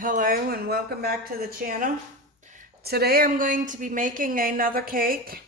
Hello and welcome back to the channel. Today I'm going to be making another cake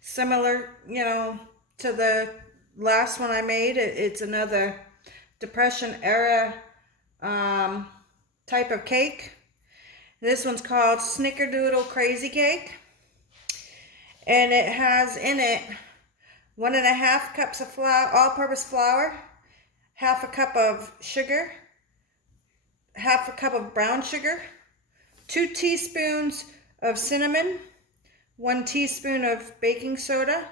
similar, to the last one I made. It's another Depression era type of cake. This one's called Snickerdoodle Crazy Cake, and it has in it 1.5 cups of flour, all-purpose flour, half a cup of sugar, half a cup of brown sugar, 2 teaspoons of cinnamon, 1 teaspoon of baking soda,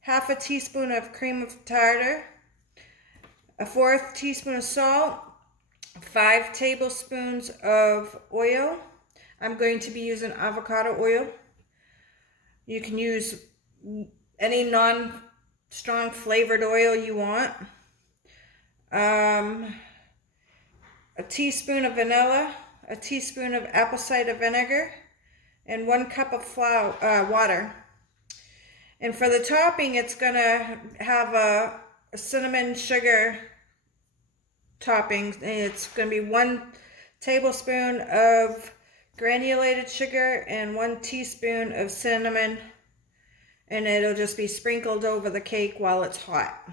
half a teaspoon of cream of tartar, a 1/4 teaspoon of salt, 5 tablespoons of oil. I'm going to be using avocado oil. You can use any non-strong flavored oil you want. A teaspoon of vanilla, a teaspoon of apple cider vinegar, and 1 cup of water. And for the topping, it's gonna have a cinnamon sugar topping. It's gonna be 1 tablespoon of granulated sugar and 1 teaspoon of cinnamon, and it'll just be sprinkled over the cake while it's hot.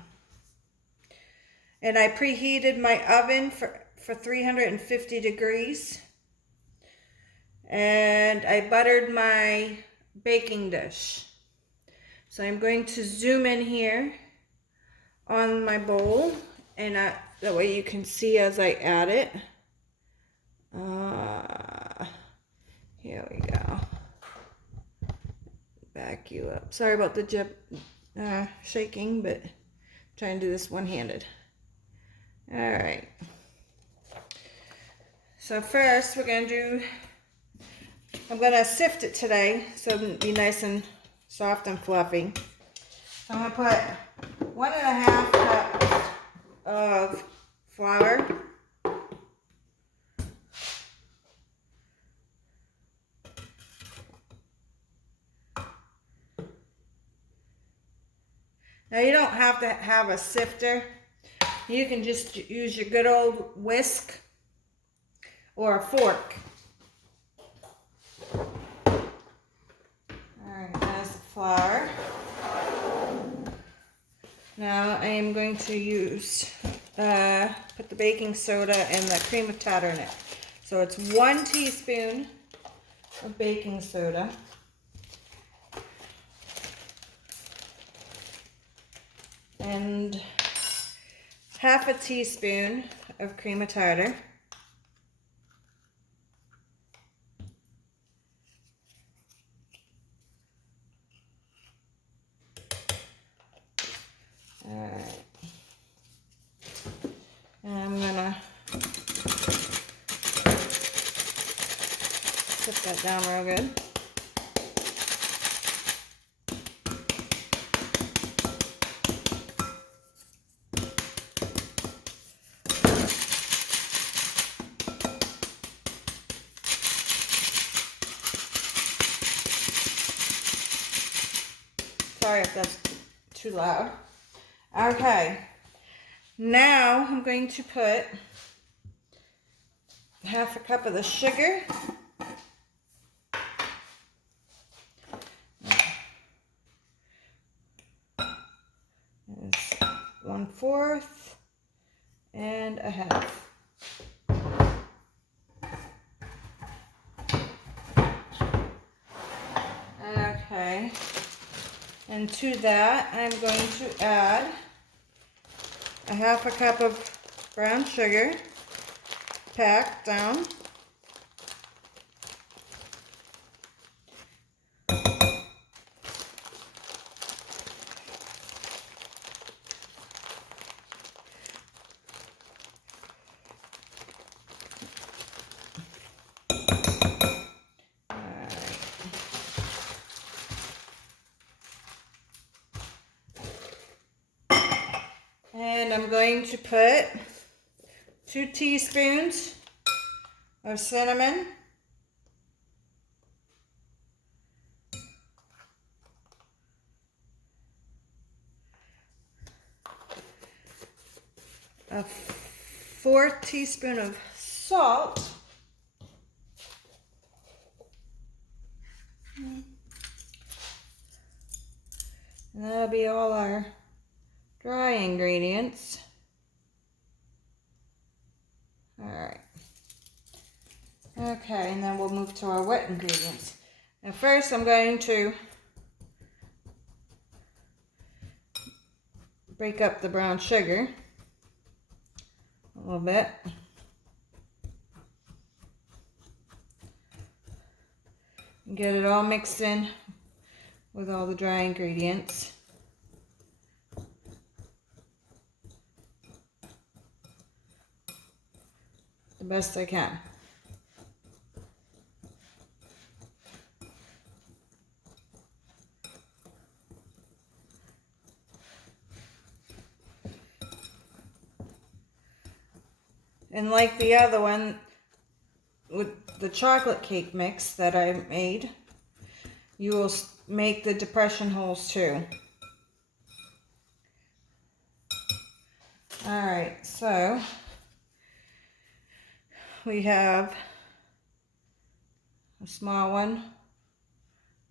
And I preheated my oven for 350 degrees. And I buttered my baking dish. So I'm going to zoom in here on my bowl, and that way you can see as I add it. Here we go. Back you up. Sorry about the shaking, but I'm trying to do this one-handed. All right. So first I'm going to sift it today so it'll be nice and soft and fluffy. So I'm going to put 1.5 cups of flour. Now you don't have to have a sifter. You can just use your good old whisk or a fork. Alright, that's the flour. Now I am going to use, put the baking soda and the cream of tartar in it. So it's 1 teaspoon of baking soda. And half a teaspoon of cream of tartar. Alright. And I'm gonna put that down real good. Sorry if that's too loud. Okay, now I'm going to put half a cup of the sugar. It's 1/4 and a half. Okay, and to that I'm going to add a half a cup of brown sugar packed down. And I'm going to put 2 teaspoons of cinnamon, a 1/4 teaspoon of salt, And that'll be all our dry ingredients. All right. Okay, and then we'll move to our wet ingredients. And first I'm going to break up the brown sugar a little bit. And get it all mixed in with all the dry ingredients. The best I can. And like the other one, with the chocolate cake mix that I made, you will make the depression holes too. Alright, so we have a small one,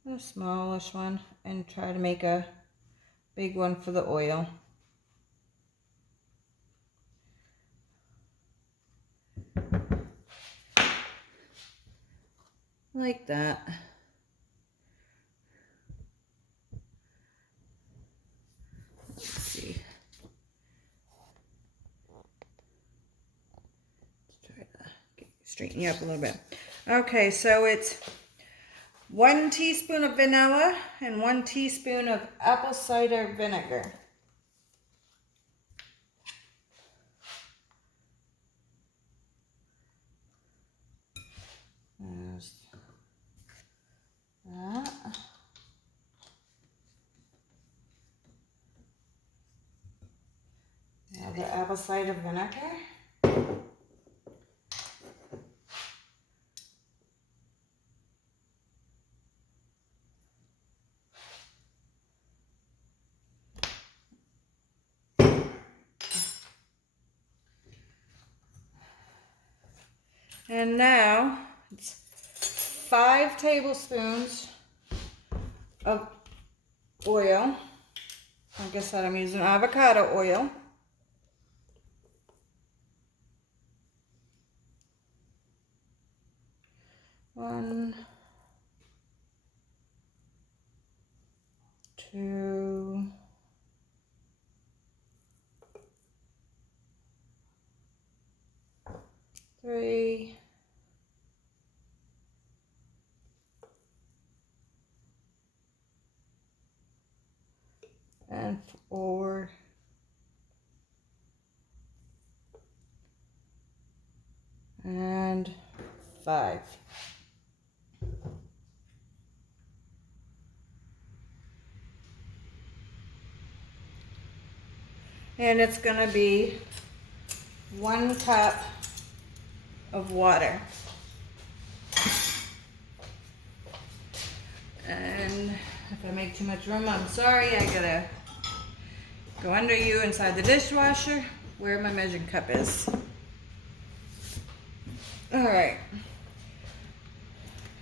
a smallish one, and try to make a big one for the oil. Like that. Let's see. Let's try to straighten you up a little bit. Okay, so it's 1 teaspoon of vanilla and 1 teaspoon of apple cider vinegar. There's that. Now the apple cider vinegar. And now it's 5 tablespoons of oil. Like I said, I'm using avocado oil. One, 2, 3, and 4, and 5. And it's going to be 1 cup of water. And if I make too much room, I'm sorry. I gotta go under you inside the dishwasher where my measuring cup is. Alright.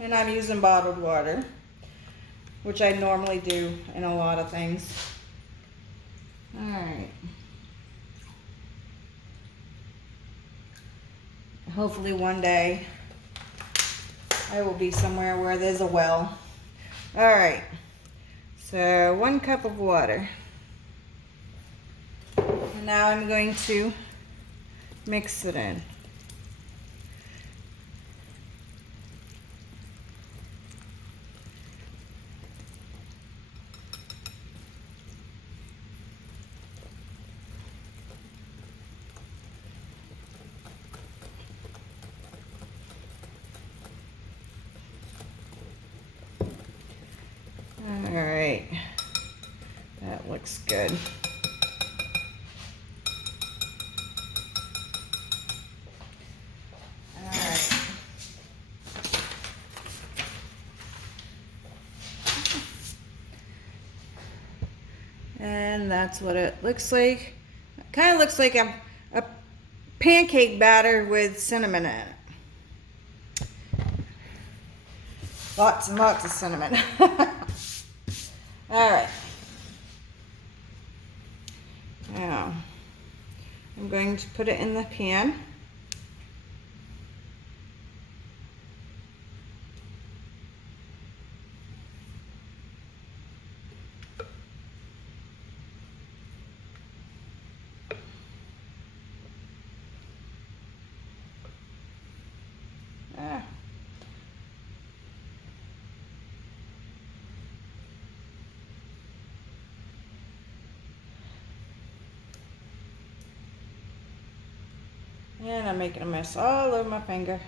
And I'm using bottled water, which I normally do in a lot of things. Alright. Hopefully one day I will be somewhere where there's a well. Alright. So 1 cup of water. And now I'm going to mix it in. All right, that looks good. All right. And that's what it looks like. It kind of looks like a pancake batter with cinnamon in it. Lots and lots of cinnamon. All right. Now, I'm going to put it in the pan. And I'm making a mess all over my finger.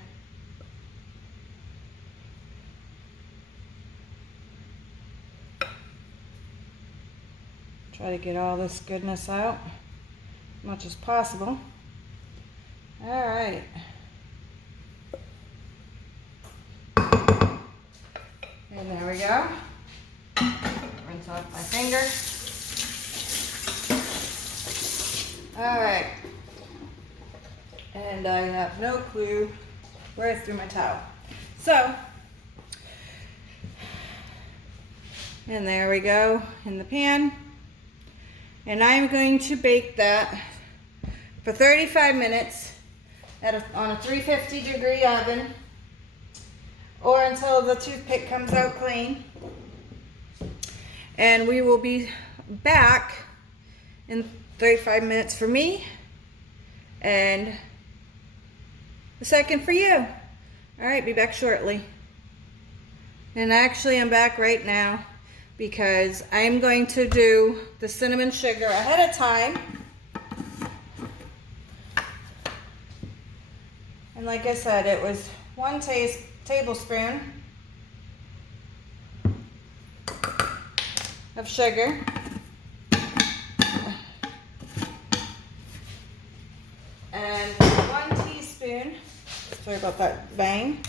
Try to get all this goodness out as much as possible. All right. And there we go. Rinse off my finger. All right. And I have no clue where I threw my towel. So, and there we go in the pan. And I'm going to bake that for 35 minutes on a 350-degree oven, or until the toothpick comes out clean. And we will be back in 35 minutes for me and a second for you. All right, be back shortly. And actually, I'm back right now because I'm going to do the cinnamon sugar ahead of time. And like I said, it was 1 tablespoon of sugar. And 1 teaspoon, sorry about that bang,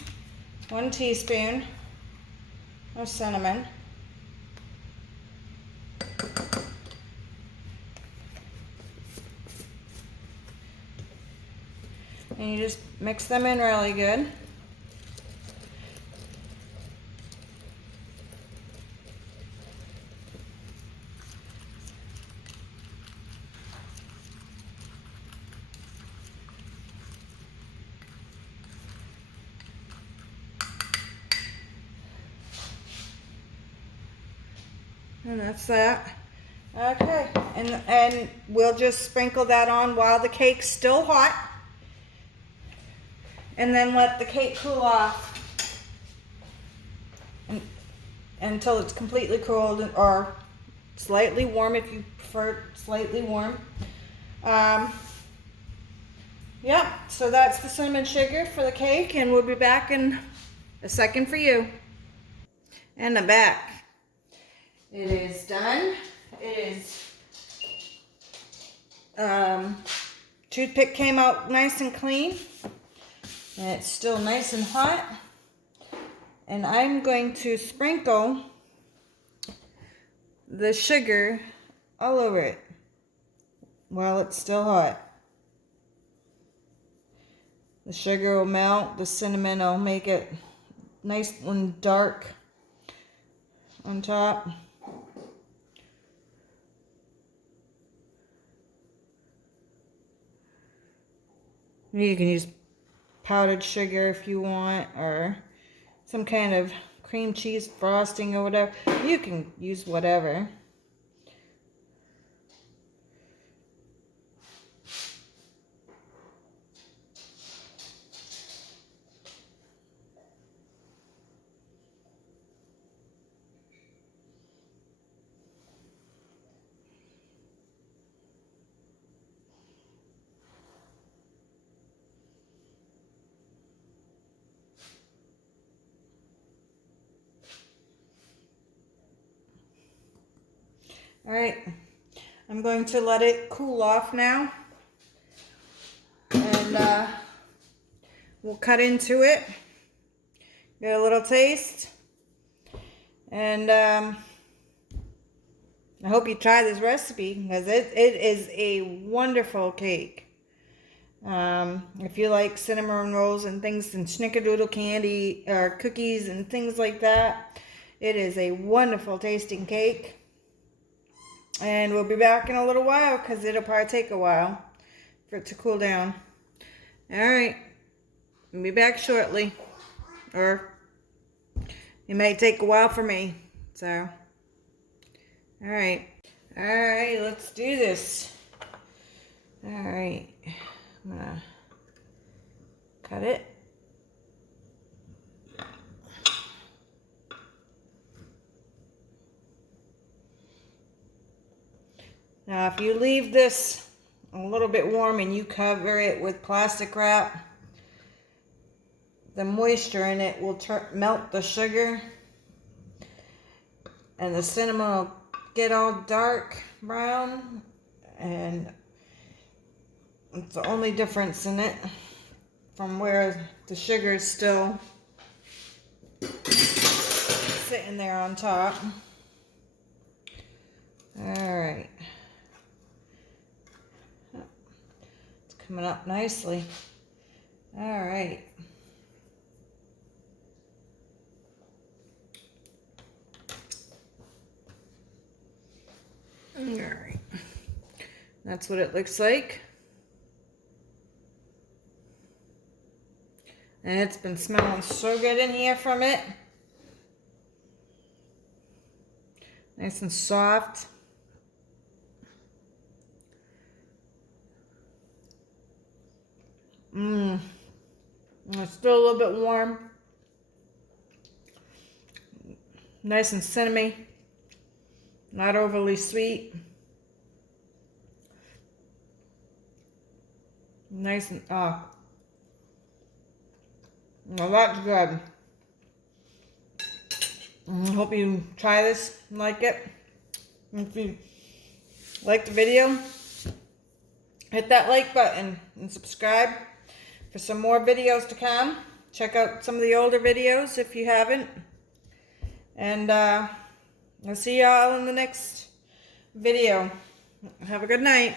1 teaspoon of cinnamon. And you just mix them in really good. And that's that. Okay, and we'll just sprinkle that on while the cake's still hot, and then let the cake cool off until it's completely cooled, or slightly warm if you prefer slightly warm. Yep, so that's the cinnamon sugar for the cake, and we'll be back in a second for you. And I'm back. It is done. It is, toothpick came out nice and clean, and it's still nice and hot. And I'm going to sprinkle the sugar all over it while it's still hot. The sugar will melt, the cinnamon will make it nice and dark on top. You can use powdered sugar if you want, or some kind of cream cheese frosting or whatever. You can use whatever. All right, I'm going to let it cool off now, and we'll cut into it, get a little taste, and I hope you try this recipe, because it is a wonderful cake. If you like cinnamon rolls and things and Snickerdoodle candy or cookies and things like that, it is a wonderful tasting cake. And we'll be back in a little while because it'll probably take a while for it to cool down. Alright, we'll be back shortly. Or it may take a while for me. So, alright. Alright, let's do this. Alright, I'm gonna cut it. Now, if you leave this a little bit warm and you cover it with plastic wrap, the moisture in it will melt the sugar, and the cinnamon will get all dark brown, and it's the only difference in it from where the sugar is still sitting there on top. Alright. It's coming up nicely. Alright. Alright. That's what it looks like. And it's been smelling so good in here from it. Nice and soft. It's still a little bit warm. Nice and cinnamony. Not overly sweet. Nice and, well, that's good. I hope you try this and like it. If you like the video, hit that like button and subscribe for some more videos to come. Check out some of the older videos if you haven't. And I'll see y'all in the next video. Have a good night.